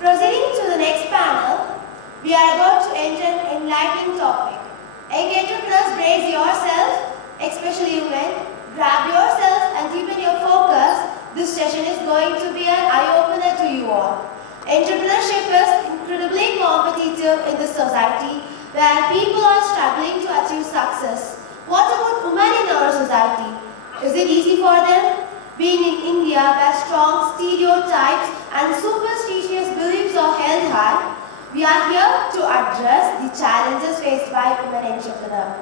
Proceeding to the next panel, we are about to enter an enlightening topic. Young entrepreneurs, brace yourself, especially women. Grab yourself and deepen your focus. This session is going to be an eye-opener to you all. Entrepreneurship is incredibly competitive in this society where people are struggling to achieve success. What about women in our society? Is it easy for them? Being in India where strong stereotypes and superstitious beliefs are held high, we are here to address the challenges faced by women entrepreneurs.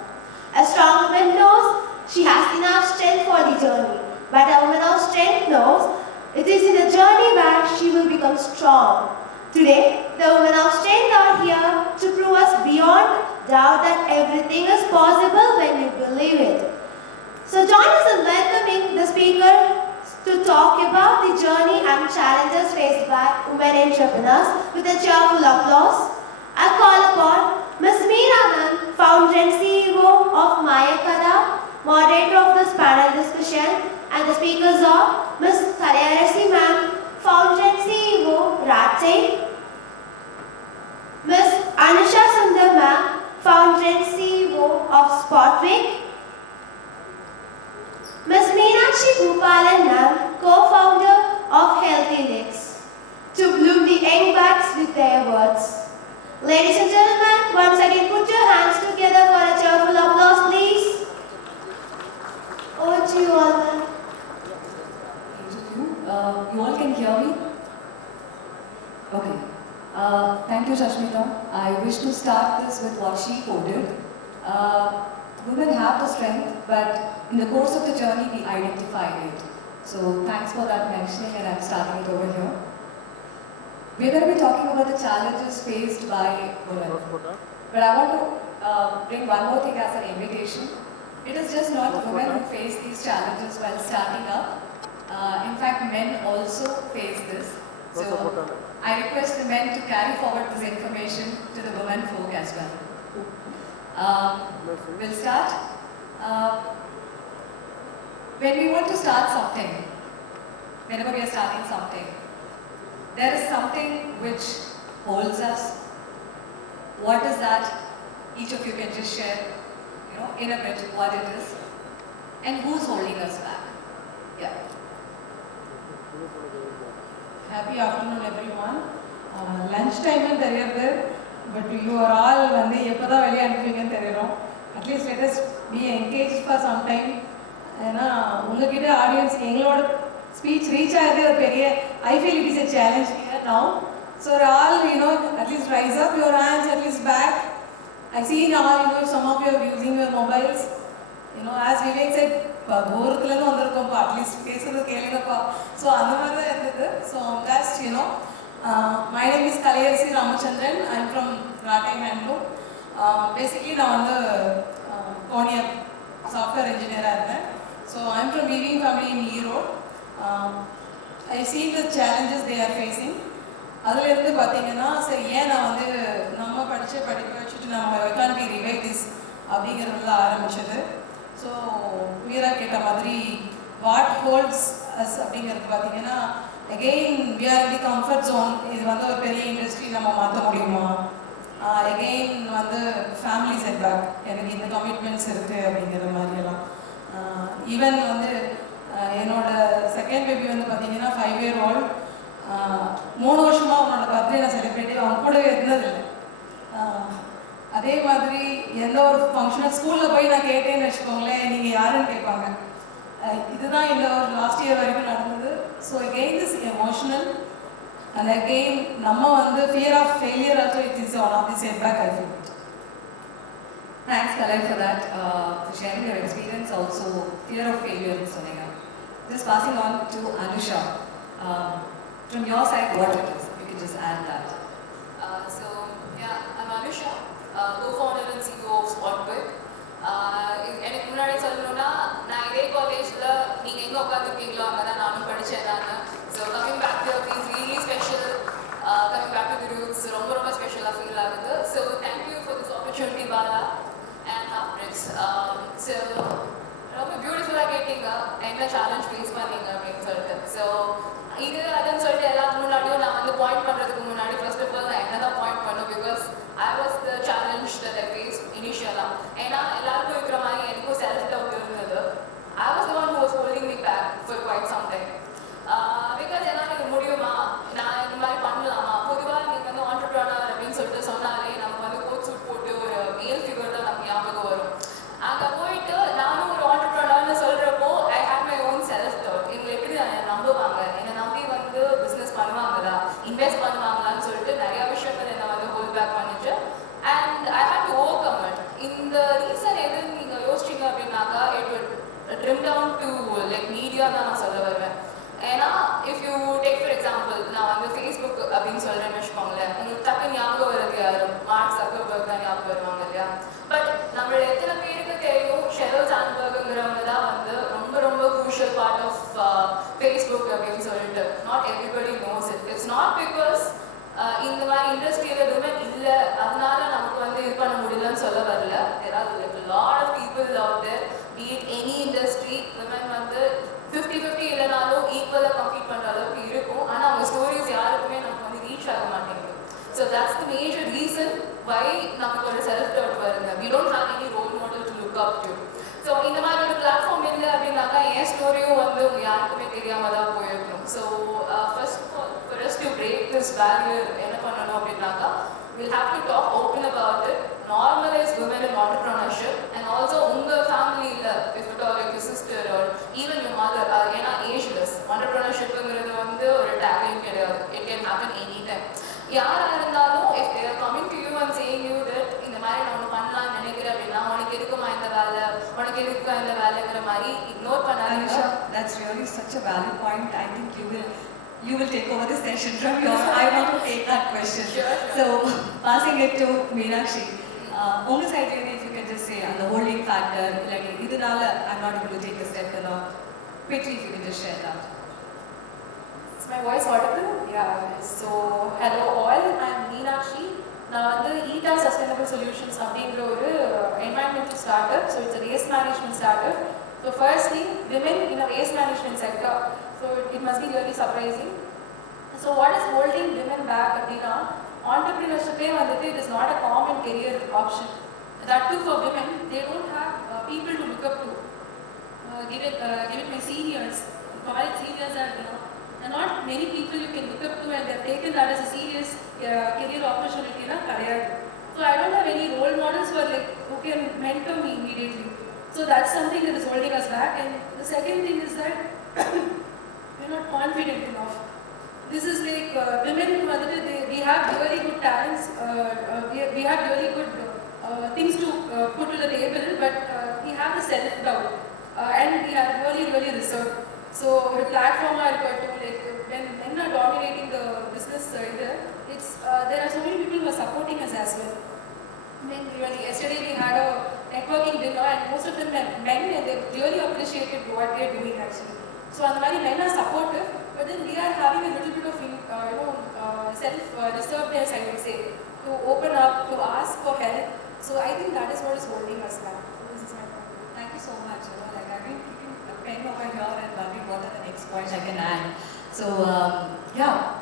A strong woman knows she has enough strength for the journey, but a woman of strength knows it is in the journey where she will become strong. Today, the women of strength are here to prove us beyond doubt that everything is possible when you believe it. So join us in welcoming the speaker to talk about the journey and challenges faced by women entrepreneurs with a cheerful applause. I call upon Ms. Meera, founder and CEO of Mayakada, moderator of this panel discussion, and the speakers are Ms. Kalaiyarasi ma'am, founder and CEO, Rate, Ms. Anusha Sundar ma'am, founder and CEO of Spotwick, Ms. Meenakshi Bhoopalan ma'am, co-founder of Healthy Licks, to bloom the young buds with their words. Ladies and gentlemen, once again put your hands together for a cheerful applause, please. Over to you all, ma'am. You all can hear me? Okay. Thank you, Shashmita. I wish to start this with what she quoted. Women have the strength, but in the course of the journey, we identify it. So thanks for that mentioning, and I'm starting it over here. We're going to be talking about the challenges faced by women. But I want to bring one more thing as an invitation. It is just not women who face these challenges while starting up. In fact, men also face this. So I request the men to carry forward this information to the women folk as well. We'll start. When we want to start something, whenever we are starting something, there is something which holds us. What is that? Each of you can just share, in a bit what it is, and who's holding us back. Yeah. Happy afternoon, everyone. Lunch time in there, but you are all at least let us be engaged for some time. Audience, speech reach I feel it is a challenge here now. So all, at least rise up your hands, at least back. I see now, some of you are using your mobiles. As Vivek said, at least so so that's my name is Kalaiyarasi. I'm from Rate. Basically now I'm the software engineer. So I'm from weaving family in Europe. I see the challenges they are facing. Adhu pathina say yen nama padicha padippa vechittu nama can't be revive this அப்படிங்கறதுல ஆரம்பிச்சது. So Meera keta madri what holds us அப்படிங்கறது பாத்தீங்கன்னா again we are in the comfort zone. இது வந்து ஒரு பெரிய industry நம்ம மாத்த முடியுமா? Again வந்து family setback. எனக்கு இந்த கமிட்மெண்ட்ஸ் இருக்கு அப்படிங்கற மாதிரி எல்லாம். Even வந்து என்னோட செகண்ட் பேபி வந்து பாத்தீங்கன்னா 5-year-old 3 வருஷமா அவனோட பர்த்டே நான் செலிப்ரேட் அவன் கூடவே இருந்ததில்லை. அதே மாதிரி எந்த ஒரு ஃபங்க்ஷன் ஸ்கூலில் போய் நான் கேட்டேன்னு வச்சுக்கோங்களேன், நீங்கள் யாருன்னு கேட்பாங்க. இதுதான் இந்த ஒரு லாஸ்ட் இயர் வரைக்கும் நடந்தது. So again this emotional and again நம்ம வந்து fear of failure also it is one of the setback I feel. Thanks, Kalai, for that, for sharing your experience. Also, fear of failure in Sonega. Just passing on to Anusha. From your side, what it is? You can just add that. I'm Anusha, co-founder and CEO of Spotwick. எனக்கு முன்னாடி சொல்லணும்னா நான் இதே காலேஜில் நீங்கள் எங்கே உட்காந்துருக்கீங்களோ அங்கே தான் நானும் படித்தேன். So coming back to feels really special. Coming back to the roots ரொம்ப ரொம்ப ஸ்பெஷலாக ஃபீல் ஆகுது. So thank you for this opportunity Bala and Habrix. So ரொம்ப பியூட்டிஃபுல்லாக கேட்டீங்க என்ன சேலஞ்ச் ஃபேஸ் பண்ணீங்க அப்படின்னு சொல்லிட்டு. ஸோ இது அதுன்னு சொல்லிட்டு எல்லாத்துக்கு முன்னாடியும் நான் வந்து பாயிண்ட் பண்ணுறதுக்கு முன்னாடி ஏன்னா if you take for example நான் வந்து ஃபேஸ்புக் அப்படின்னு சொல்கிறேன்னு வச்சுக்கோங்களேன், உங்களுக்கு டக்கு ஞாபகம் வருது யாரு? மார்க் ஜக்கர்பர்க் தான் ஞாபகம் வருவாங்க இல்லையா? பட் நம்மள எத்தனை பேருக்கு தெரியும் ஷெரல் சாண்ட்பர்க்ங்கிறவங்க தான் வந்து ரொம்ப ரொம்ப crucial part of ஃபேஸ்புக் அப்படின்னு சொல்லிட்டு. Not everybody knows it. It's not because இந்த மாதிரி இண்டஸ்ட்ரியில் விமன் இல்லை அதனால நமக்கு வந்து இது பண்ண முடியலன்னு சொல்ல வரல. There are like a lot of people out there, be it any industry, women வந்து 50-50 இல்லைனாலும் ஈக்குவலாக கம்ப்ளீட் பண்ணுற அளவுக்கு இருக்கும். ஆனால் அவங்க ஸ்டோரிஸ் யாருக்குமே நமக்கு வந்து ரீச் ஆக மாட்டேங்குது. So that's the major reason why நமக்கு ஒரு செல்ஃப் டவுட் வருங்க. We don't have any role model to look up to. So இந்த மாதிரி ஒரு பிளாட்ஃபார்ம் இல்லை அப்படின்னாக்கா என் ஸ்டோரியும் வந்து உங்க யாருக்குமே தெரியாம தான் போயிருக்கணும். So first of all for us to break this barrier என்ன பண்ணணும் அப்படின்னாக்கா we'll have to talk open about it, normalize women in entrepreneurship, and also உங்கள் ஃபேமிலியில் if at all like your sister or even your mother ஏன்னா ageless entrepreneurshipங்கிறது வந்து ஒரு tagline கிடையாது. It can happen anytime. யாராக இருந்தாலும் if they are coming to you and saying you that இந்த மாதிரி நான் ஒன்று பண்ணலாம்னு நினைக்கிறேன் அப்படின்னா உனக்கு இருக்குமா இந்த வேலை, உனக்கு இருக்குமா இந்த வேலைங்கிற மாதிரி இக்னோர் பண்ணாதீங்க. Anusha, that's really such a valid point. I think you will take over the session from here. I want to take that question. Sure. So, passing it to Meenakshi. On the side, if you can just say on the holding factor, like idunala, I'm not able to take a step along. Quickly, if you can just share that. Is my voice audible? Yeah. So, hello all. I'm Meenakshi. நான் வந்து ETA Sustainable Solutions அப்படிங்கிற ஒரு environmental startup. So, it's a waste management startup. So, firstly, women in a waste management sector. So, it must be really surprising. So, what is holding women back அப்படின்னா entrepreneurship வந்துட்டு it is not a common career option. That too for women, they don't have people to look up to. Give it my seniors, college seniors and not many people you can look up to and they've taken that as a serious career opportunity na Kalaiyarasi. So I don't have any role models who can mentor me immediately. So that's something that is holding us back. And the second thing is that we're not confident enough. This is like women we have really good talents, we have really good things to put to the table, but we have the self-doubt and we are really reserved. So the platform like when men are dominating the business side, there are so many people who are supporting us as well. I mean, really, yesterday we had a networking dinner and most of them are men and they really appreciated what we are doing actually. So and the men are supportive, but then we are having a little bit of self-reservedness, I would say, to open up, to ask for help. So I think that is what is holding us back. This is my point. Thank you so much. I've been keeping a pen over here and wondering what are the next points I can add. So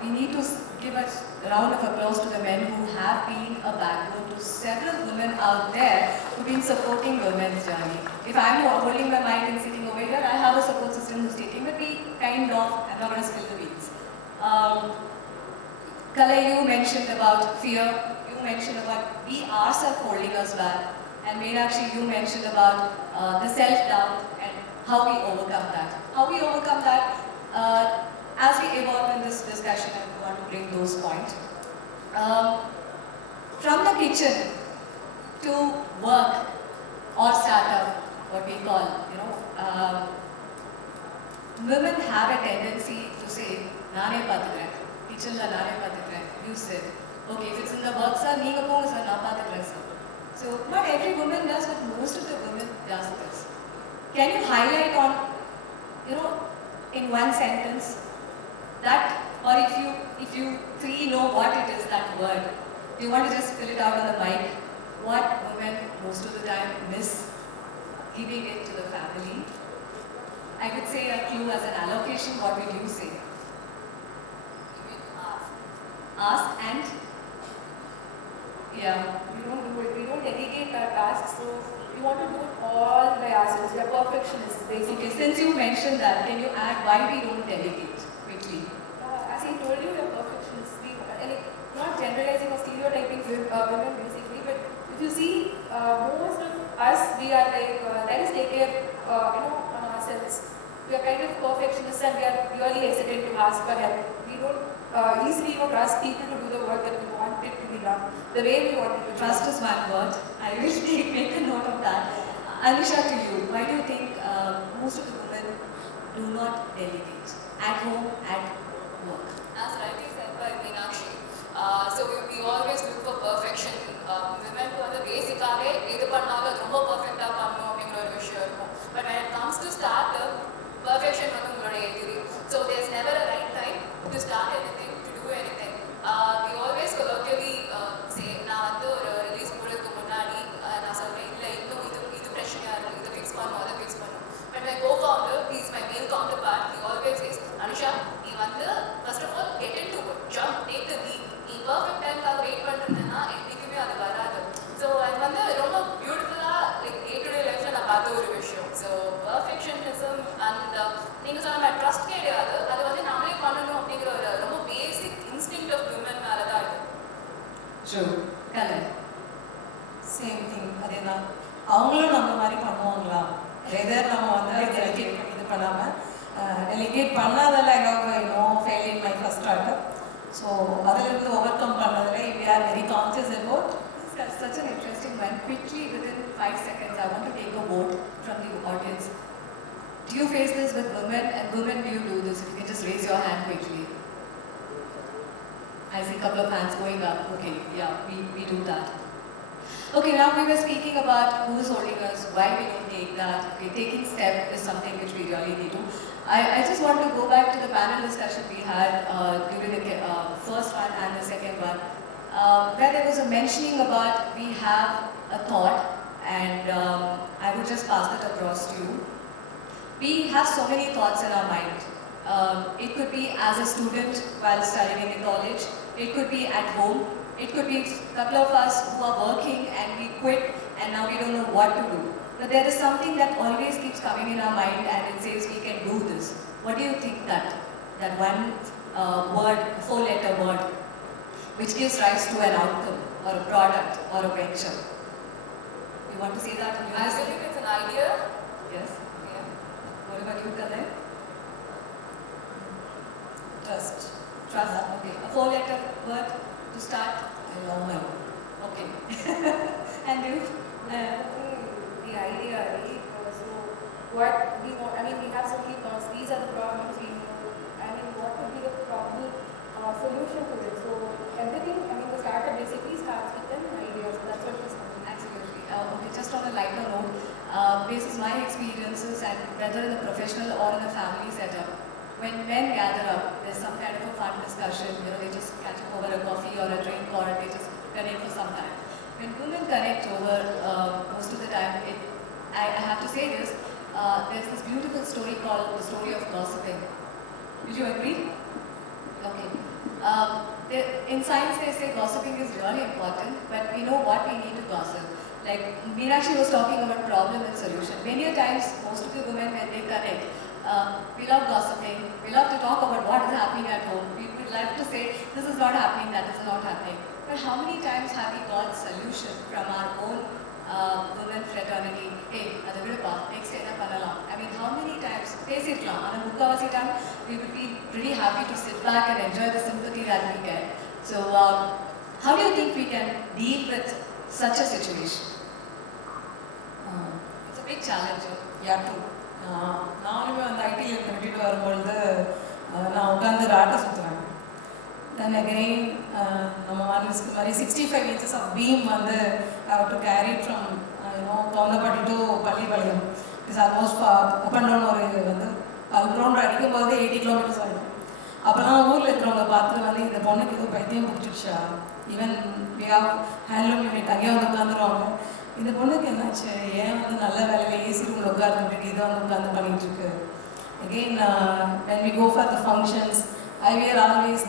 we need to give a round of applause to the men who have been a backbone to several women out there who've been supporting women's journey. If I'm holding my mic and sitting over here, I have a support system who's taking, but we kind of, I'm not going to spill the beans. Kalai, you mentioned about fear. You mentioned about we ourselves holding us back. And Meenakshi, you mentioned about the self-doubt and how we overcome that. How we overcome that, as we evolve in this discussion, I want to bring those points. From the kitchen to work or startup, what we call, women have a tendency to say, "Nane pathukren, kitchen la nane pathukren." You said, "Okay, if it's in the work, sir, neenga ponga sir, na pathukren sir." So not every woman does, but most of the women does this. Can you highlight on, in one sentence, that, or if you three know what it is, that word, do you want to just fill it out on the mic? What women most of the time miss giving it to the family? I would say a clue as an allocation. What would you say? Ask and yeah. We don't do it. We don't delegate our tasks, so we want to do it all by ourselves. We are perfectionists, basically. Okay, since you mentioned that, can you add why we don't delegate quickly? As I told you, we are perfectionists. We not generalizing or stereotyping women basically, but if you see, most of us, we are let us take care, on ourselves. We are kind of perfectionists and we are really hesitant to ask for help. We don't easily trust people to do the work that we want it to be done, the way we want it to be done. Trust is one word. I will make a note of that. Anusha, to you, why do you think most of the women do not delegate. At home, at work. As rightly said by Meenakshi, so we always look for perfection. Women who are the basic either பண்ணாலும் ரொம்ப perfectா பண்ணணும் அப்படிங்கிற ஒரு விஷயம் இருக்கும். But when it comes to startup, perfection வந்து உங்களுடைய எதிரி. So there's never a right time to start anything, to do anything. We always colloquially say, நான் வந்து ஒரு ரிலீஸ் போடுறதுக்கு முன்னாடி நான் சொல்றேன் இல்லை இன்னும் இது பிரச்சனையா இருக்கு, இதை ஃபிக்ஸ் பண்ணும், அதை ஃபிக்ஸ் பண்ணும். But my co-founder, he's my male counterpart, he always says, Anusha, நீ வந்து first of all get into it, jump, take the leap. நீ perfect time-க்காக வெயிட் பண்ணிருந்தேன்னா என்னைக்குமே அது வராது. ஸோ அது வந்து ரொம்ப பியூட்டிஃபுல்லாக லைக் டே டு டே லைஃப்ல நான் பார்த்த ஒரு விஷயம். ஸோ பர்ஃபெக்ஷனிசம் அண்ட் நீங்கள் சொன்ன மாதிரி ட்ரஸ்ட் கிடையாது, அது வந்து நாமளே பண்ணணும் அப்படிங்கிற ஒரு ரொம்ப பேசிக் இன்ஸ்டிங்க்ட் ஆஃப் விமன் மேலே தான் இது. True. Kalai. சேம் திங் அதே தான். அவங்களும் நம்ம மாதிரி பண்ணுவாங்களா, வெதர் நம்ம வந்து டெலிகேட் பண்ணி இது பண்ணாமல் டெலிகேட் பண்ணாதல்ல fail in my first startup. So அதிலிருந்து ஓவர் கம் பண்ணதில் we are very conscious about. This is such an interesting one. Quickly, within 5 seconds, I want to take a vote from the audience. Do you face this with women? And women, do you do this? If you can just raise your hand quickly. I see a couple of hands going up. Okay, yeah, we do that. Okay, now we were speaking about who is holding us, why we don't take that. Okay, taking step is something which we really need to. I just want to go back to the panel discussion we had during the first one and the second one, where there was a mentioning about we have a thought, and I would just pass it across to you. We have so many thoughts in our mind. It could be as a student while studying in the college, it could be at home, it could be a couple of us who are working and we quit and now we don't know what to do. But there is something that always keeps coming in our mind and it says we can do this. What do you think that one word, 4-letter word, which gives rise to an outcome or a product or a venture? You want to say that? I believe it's an idea. Yes. Yeah. What about you, Kalai? Trust. Trust. Okay. A 4-letter word to start. I love my work. Okay. And you? The idea, right? So what we want, I mean, we have so many thoughts. These are the problems we know. I mean, what could be the probable solution to it? So everything, I mean, the startup basically starts with an idea. So that's what we're saying. Absolutely. Okay, just on a lighter note, this is my experiences, and whether in a professional or in a family setup, when men gather up, there's some kind of a fun discussion, they just catch up over a coffee or a drink, or they just connect for some time. When women connect over, most of the time, I have to say this, there's this beautiful story called the story of gossiping. Would you agree? Okay. In science, they say gossiping is really important, but we know what we need to gossip. Like Meenakshi was talking about problem and solution. Many a times, most of the women, when they connect, we love gossiping, we love to talk about what is happening at home. We would like to say, this is not happening, that is not happening. But how many times have we got solution from our own women fraternity? Hey, adha viduppa, next day na pannalam. I mean, how many times, face it la, on a mukkavasi time, we would be pretty happy to sit back and enjoy the sympathy that we get. So, how do you think we can deal with such a situation? It's a big challenge. Yeah, true. நானுமே வந்து ஐடியில் கட்டிட்டு வரும்பொழுது நான் உட்காந்து ராட்டை சுற்றுவேன். Then again நம்ம மாதிரி 65 inches of beam வந்து I have to carry it from Kavundapatti to Pallipalayam. It's almost up and down ஒரு வந்து கிரவுண்ட் அடிக்கும்போது 80 kilometers ஆகிடும். அப்போலாம் ஊரில் இருக்கிறவங்க பார்த்துட்டு வந்து இந்த பொண்ணுக்கு ஏதோ பைத்தியம் பிடிச்சிடுச்சா, even we have handloom unit அங்கேயே வந்து உட்காந்துருவாங்க. இந்த பொண்ணுக்கு என்னாச்சு, ஏன் வந்து நல்ல வேலையில் ஏசி ரூமில் உட்காந்துட்டு இதை வந்து உட்காந்து பண்ணிகிட்ருக்கு. Again when we go for the functions, we are always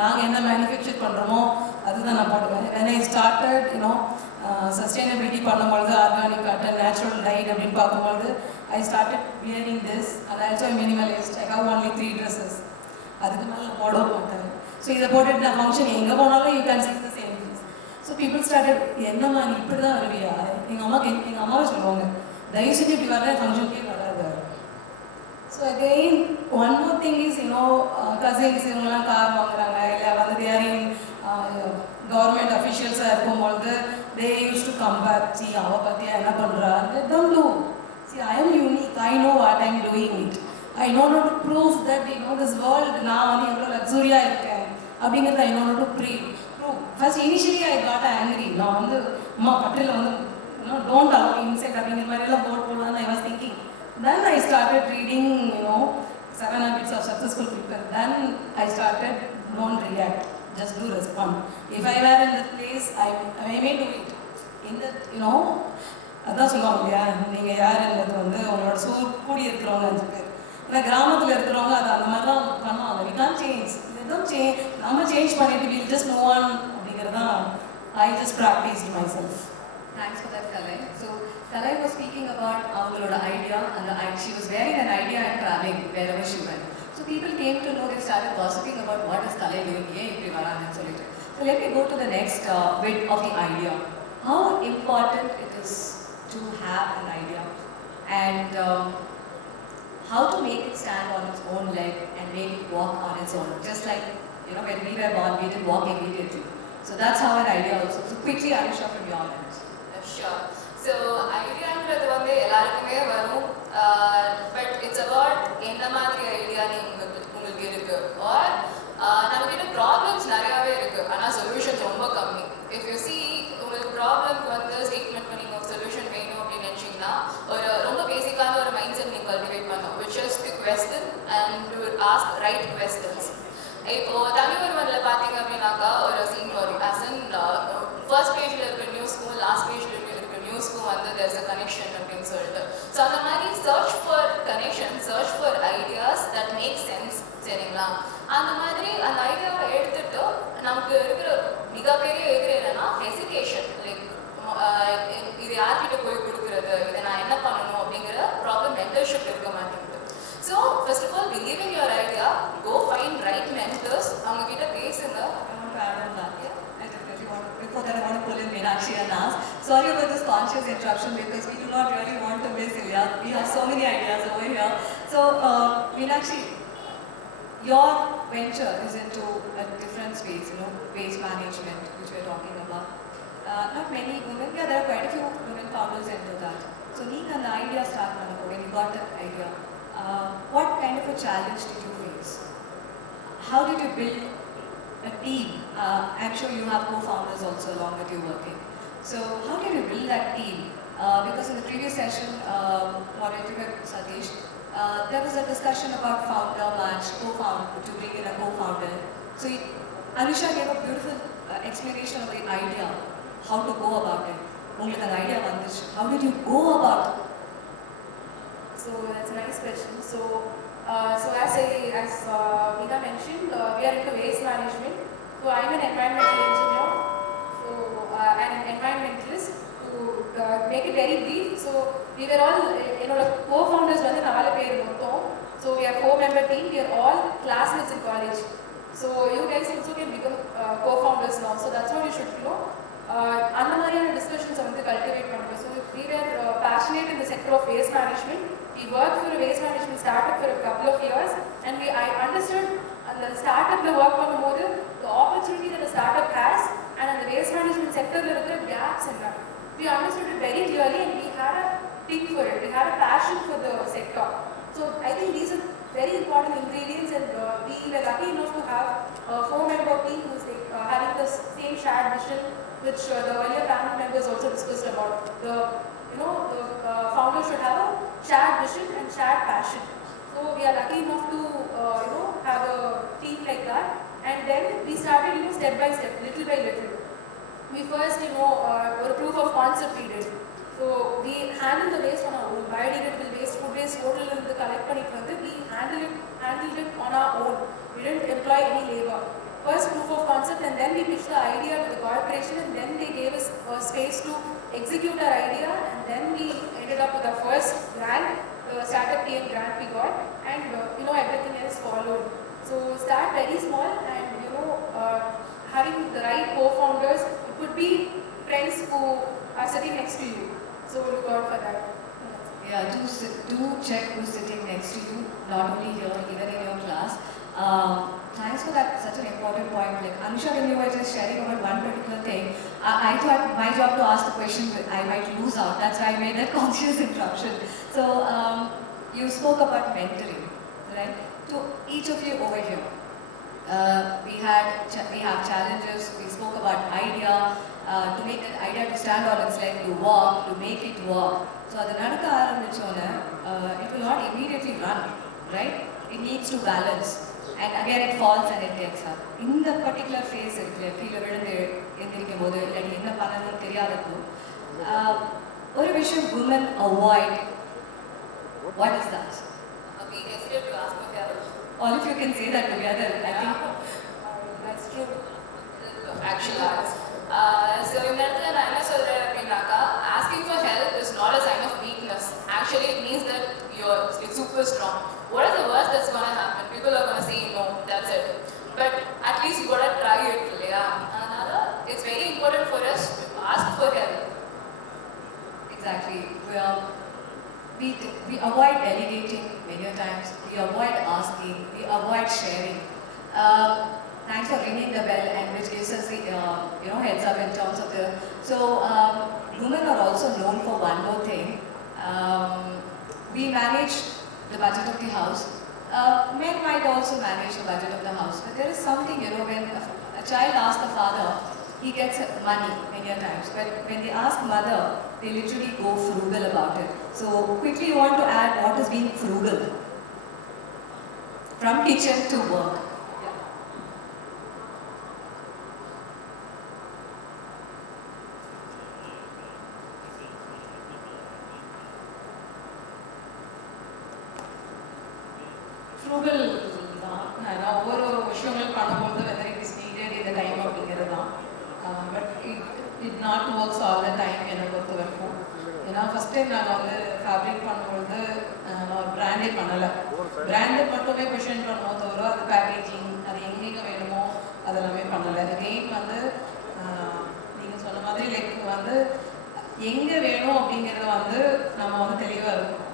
நாங்கள் என்ன மேனுஃபேக்சர் பண்ணுறோமோ அதுதான் நான் போடுவேன். when I started சஸ்டைனபிலிட்டி பண்ணும்பொழுது ஆர்கானிக் காட்டன் நேச்சுரல் டைட் அப்படின்னு பார்க்கும்பொழுது I started wearing this and also a minimalist. I have only 3 dresses. அதுக்கு மேலே நான் போட மாட்டேன். ஸோ இதை போட்டுட்டு நான் ஃபங்க்ஷன் எங்கே போனாலும் you can see the same things. So people started, என்னம்மா நீ இப்படி தான் வருவியா? எங்கள் அம்மாவை சொல்லுவாங்க, தயவு செஞ்சு இப்படி வர ஃபங்க்ஷனுக்கே வராது. So again one more thing is cousins இவங்கெல்லாம் கார் வாங்குறாங்க, இல்லை வந்து தேரிங் கவர்மெண்ட் அஃபிஷியல்ஸாக இருக்கும்பொழுது they used to compare, see அவள் பற்றியா என்ன பண்ணுறா, let them do. See, I am unique. I know what I am doing it. I know how to prove that this world now luxury I know how to prove. First initially I got angry. Now don't allow insect I was thinking. Then I started reading 7 habits of successful people. Then I started don't react, just do respond. If I were in that place, I may do it. In that அதான் சொல்லுவாங்க இல்லையா, நீங்கள் யாருன்றது உங்களோட கூடி இருக்கிறவங்க 5 பேர். ஏன்னா கிராமத்தில் இருக்கிறவங்க அது அந்த மாதிரி தான் பண்ணுவாங்க. வி கான் சேஞ்ச், நம்ம சேஞ்ச் பண்ணிட்டு வில் ஜஸ்ட் மூவ் ஆன் அப்படிங்கிறது தான் I just practised my self. Thanks for that, Kalai. So, Kalai was speaking about our idea, and she was wearing an idea and traveling wherever she went. So, people came to know, they started gossiping about what is Kalai doing here in Privaran and so later. So, let me go to the next bit of the idea. How important it is to have an idea, and how to make it stand on its own leg and make it walk on its own. Just like, when we were born, we didn't walk immediately. So that's how an idea also. So quickly, Anusha, from your end. Sure. So ஐடியான்றது எல்லாருக்குமே வரும், but it's about என்ன மாதிரி idea உங்களுக்கு இருக்கு, R நம்மகிட்ட problems நிறையாவே இருக்கு, ஆனால் சொல்யூஷன்ஸ் ரொம்ப கம்மி. இஃப் யூ சி, உங்களுக்கு ப்ராப்ளம்க்கு ஸ்டேட்மெண்ட் பண்ணி உங்களுக்கு சொல்யூஷன் வேணும் அப்படின்னு நினச்சிங்கன்னா ஒரு ரொம்ப பேசிக்கான ஒரு மைண்ட் செட் நீங்கள் கல்டிவேட் பண்ணணும், which is to question and to ask right questions. இப்போ தனியொருவனில் பார்த்தீங்க அப்படின்னாக்கா ஒரு சீன் வரும், ஆஸ் இன் ஃபர்ஸ்ட் பேஜில் இருக்கிற நியூஸ்க்கும் லாஸ்ட் பேஜில் இருக்கிற நியூஸ்க்கும் there's a connection அப்படின்னு சொல்லிட்டு. ஸோ அந்த மாதிரி search for connection, search for ideas that make sense. சரிங்களா? அந்த மாதிரி அந்த ஐடியாவை எடுத்துட்டு நமக்கு இருக்கிற மிகப்பெரிய எதிரி என்னன்னா ஹெசிடேஷன். லைக் இது யார்கிட்ட போய் கொடுக்குறது, இதை நான் என்ன பண்ணணும் அப்படிங்கிற ப்ராப்பர் மென்டர்ஷிப் இருக்க மாட்டேங்குது. So first of all, believe in your idea, go find right mentors, அவங்க கிட்ட பேசுங்க. Before that, I want to pull in Meenakshi and ask. Sorry about this conscious interruption because we do not really want to miss Ilya. We have so many ideas over here. So, Meenakshi, your venture is into a different space, waste management, which we're talking about. Not many women, yeah, there are quite a few women founders into that. So, the idea started when you got that idea. What kind of a challenge did you face? How did you build a team? I'm sure you have co-founders also along with you working. So how did you build that team? Because in the previous session, Moderator Satish, there was a discussion about founder match, co-founder, to bring in a co-founder. So Anusha gave a beautiful explanation of the idea, how to go about it. Only an idea on this. How did you go about it? So that's a nice question. So as Meera mentioned, we are into waste management. So I'm an environmental engineer, so and an environmentalist. To make it very brief, so we were all, co-founders வந்து 4 பேர் மொத்தம். So we are 4-member team. We are all classmates in college. So you guys also can become co-founders now. So that's what you should அந்த மாதிரியான டிஸ்கஷன்ஸை வந்து cultivate பண்ணுவோம். So we were passionate in the sector of waste management. We worked for a waste management startup for a couple of years, and I understood the startup work பண்ணும்போது the opportunity that a startup has, and in the waste management sector there are gaps in that. We understood it very clearly, and we had a thing for it. We had a passion for the sector. So I think these are very important ingredients, and we were lucky enough to have a 4-member team who's having the same shared vision, which the earlier panel members also discussed about. The founder should have a shared vision and shared passion. So we are lucky enough to have a team like that, and then we started step by step, little by little. We first a proof of concept we did. So we handle the waste on our own. Biodegradable waste, food waste, total collect பண்ணிட்டு வந்து we handled it on our own. We didn't employ any labor. First proof of concept, and then we pitched the idea to the corporation, and then they gave us a space to execute our idea, and then we ended up with our first grant, startup TM grant we got, and everything else followed. So start very small, and having the right co-founders. It could be friends who are sitting next to you. So look out for that. Yeah, do check who's sitting next to you, not only here, even in your class. Thanks for that, such an important point. Like Anusha, when you were just sharing about one particular thing, I thought my job to ask the question, I might lose out. That's why I made that conscious interruption. So you spoke about mentoring, right? To each of you over here, we have challenges. We spoke about idea. To make that idea to stand on its leg, to walk, to make it work. So it will not immediately run, right? It needs to balance. And again it falls and it gets up. In the particular phase, what should women avoid? What is that? Okay, hesitate to ask for help. All of you can say that together, I think. That's true. Actually, so in that asking for help is not a sign of weakness. Actually, it means that you're super strong. What is the worst that's going to happen? People are going to say no, that's it. But at least you got to try it. Another, it's very important for us to ask for help. Exactly. We avoid delegating many times. We avoid asking. We avoid sharing. Thanks for ringing the bell, and which gives us the heads up in terms of the. So women are also known for one more thing. We manage the budget of the house. Men might also manage the budget of the house, but there is something, when a child asks the father, he gets money many times. But when they ask mother, they literally go frugal about it. So quickly, you want to add what is being frugal from kitchen to work. Frugal தான் ஒவ்வொரு விஷயங்கள் பண்ணும்போது whether it is needed in the time அப்படிங்கிறது தான் but it not works all the time என்னை பொறுத்த வரைக்கும். ஏன்னா ஃபர்ஸ்ட் டைம் நாங்கள் வந்து ஃபேப்ரிக் பண்ணும்பொழுது நான் ஒரு பிராண்டே பண்ணலை. பிராண்டு மட்டுமே ப்ரெசென்ட் பண்ணுவோம் தவிர அது பேக்கேஜிங் அது எங்கெங்கே வேணுமோ அதெல்லாமே பண்ணலை. அகெயின் வந்து நீங்கள் சொன்ன மாதிரி லைக் வந்து எங்கே வேணும் அப்படிங்கிறத வந்து நம்ம வந்து தெளிவாக இருக்கும்.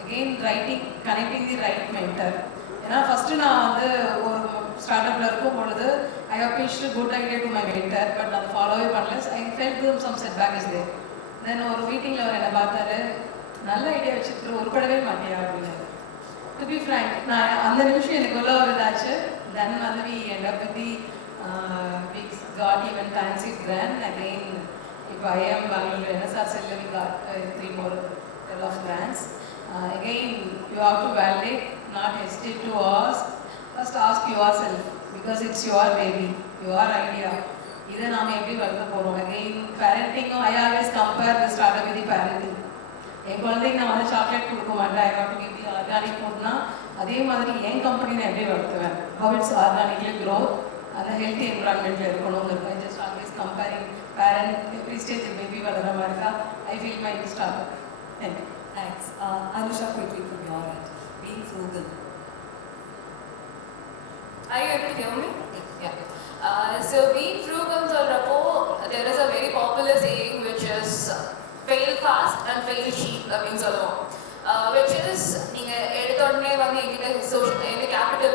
Again writing connecting the right mentor. ஏன்னா ஃபஸ்ட்டு நான் வந்து ஒரு ஸ்டார்ட் அப்பில் இருக்கும் பொழுது I have pitched good idea to my mentor, but நான் ஃபாலோவே பண்ணல. I felt some setback is there. Then ஒரு மீட்டிங்கில் அவர் என்னை பார்த்தாரு, நல்ல ஐடியா வச்சுட்டு உருப்படவே மாட்டியா அப்படின்னாரு. டு பி ஃப்ரேங்க், நான் அந்த நிமிஷம் எனக்கு உள்ள ஒரு இதாச்சு. தென் வந்து we end up with the got even times it grant again. இப்போ ஐஎம் பெங்களூர் NSR செல்ல we got 3 more of grants. Again, you have to validate, not hesitate to ask. First ask yourself, because it's your baby, your idea. இதை நாம் எப்படி வளர்க்க போகிறோம்? Again, parenting, I always compare the startup with the parenting. என் குழந்தைக்கு நான் வந்து chocolate கொடுக்க மாட்டேன், I have to give the organic foodனா அதே மாதிரி என் கம்பெனி நான் எப்படி வளர்த்துவேன்? How it's organically growth, அந்த ஹெல்த்தி என்விரான்மெண்ட்டில் இருக்கணுங்கிறது. I just always comparing parent, every stage baby வளர மாதிரி இருக்கா. I feel my startup. Thank you. Thanks. Anusha, quickly from your end. Being frugal. Are you able to hear me? Yeah. So being frugal, there is a very popular saying which is fail fast and fail cheap. Which is, capital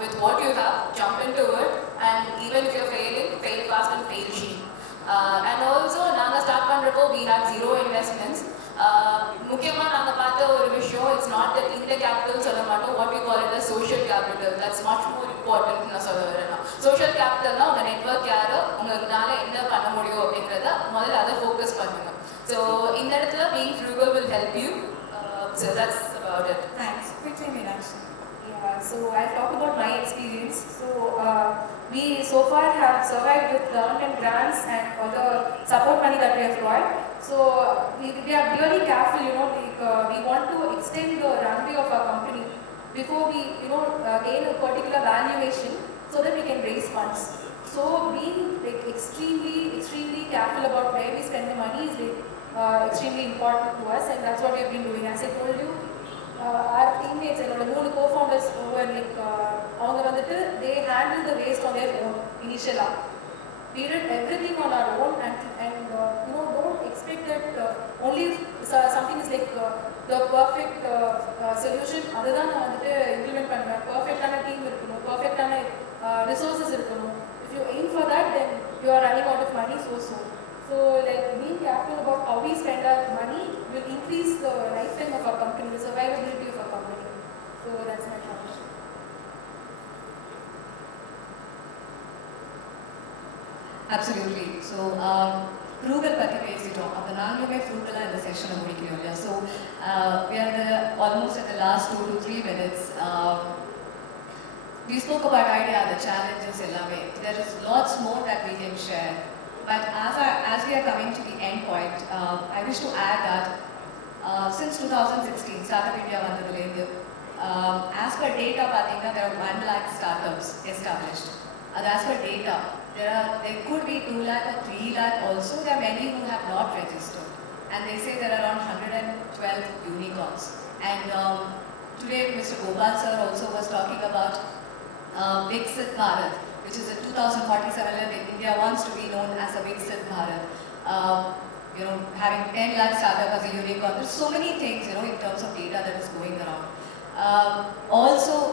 with what you have, jump into it, and even if you're failing, fail fast and fail cheap. And also, we had zero investments. It's not that in the capital, what we call it as social capital. That's much more important. Social capital, the network, focus. So, in that, being frugal will help you. So, that's about it. Thanks. Quickly, Meenakshi. Yeah, so I'll talk about my experience. So we so far have survived with government grants and all the support money that we have got. So we are really careful, we want to extend the runway of our company before we, gain a particular valuation so that we can raise funds. So being extremely careful about where we spend the money is extremely important to us, and that's what we have been doing. As I told you, our teammates and our co-founders over they handled the waste on their own initially. We did everything on our own, and don't expect that only if something is like the perfect solution other than implement so soon. So like being careful about how we spend our money will increase the lifetime of our company, the survivability of our company. So that's my comment. Absolutely. So, frugal patti pesittom. Appo naangalume frugal in the session mudikirilla. So, we are almost at the last 2 to 3 minutes. We spoke about idea, the challenges, ellame. There is lots more that we can share. But as we are coming to the end point, I wish to add that since 2016, Startup India vandadile, as per data, there are 1 lakh startups established. As per data, there could be 2 lakh or 3 lakh also. There are many who have not registered. And they say there are around 112 unicorns. And today, Mr. Gopal sir also was talking about Viksit Bharat, which is a 2047, India wants to be known as a Viksit Bharat. Having 10 lakh startup as a unicorn, there's so many things, in terms of data that is going around. Also,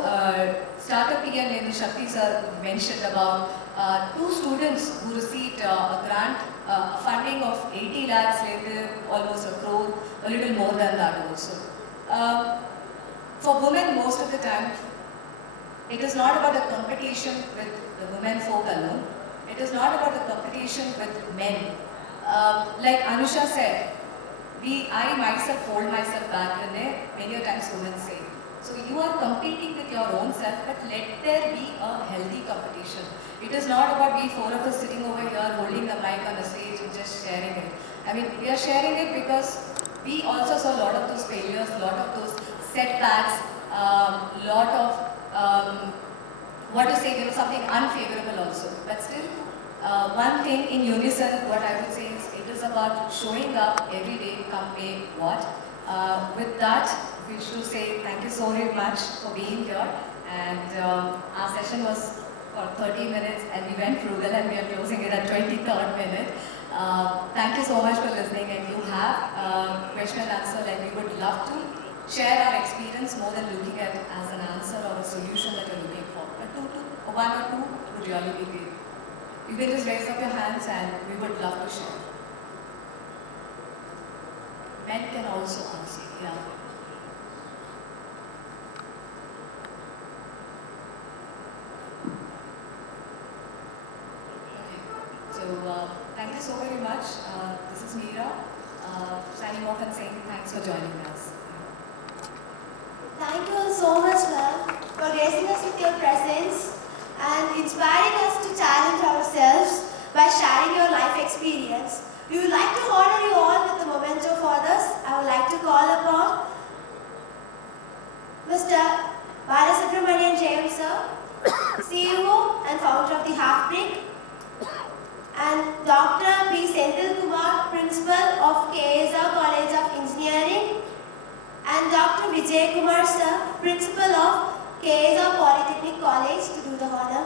Startup PN Shakti sir mentioned about 2 students who received a grant, funding of 80 lakhs, almost a crore, a little more than that also. For women, most of the time, it is not about the competition with the women folk alone. It is not about the competition with men. Like Anusha said, I myself hold myself back in there, many times women say. So you are competing with your own self, but let there be a healthy competition. It is not about we 4 of us sitting over here holding the mic on the stage and just sharing it. I mean, we are sharing it because we also saw a lot of those failures, a lot of those setbacks, lot of something unfavorable also. But still, one thing in unison, what I would say is it is about showing up every day, come may what. With that, we should say thank you so very much for being here. And our session was for 30 minutes and we went frugal and we are closing it at 23rd minute. Thank you so much for listening, and you have question and answer, and we would love to share our experience more than looking at as an answer or a solution that you're looking for. One or two would really be great. You can just raise up your hands and we would love to share. Men can also answer, yeah. Okay, so thank you so very much. This is Meera, signing off and saying thanks for joining us. Thank you so much, ma'am, for gracing us with your presence and inspiring us to challenge ourselves by sharing your life experience. We would like to honor you all with the memento for this. I would like to call upon Mr. Balasubramanian James, sir, CEO and founder of the Half Brick, and Dr. P. Senthil Kumar, Principal of KSR College of Engineering, and Dr. Vijay Kumar, sir, Principal of KSR Polytechnic College, to do the honor.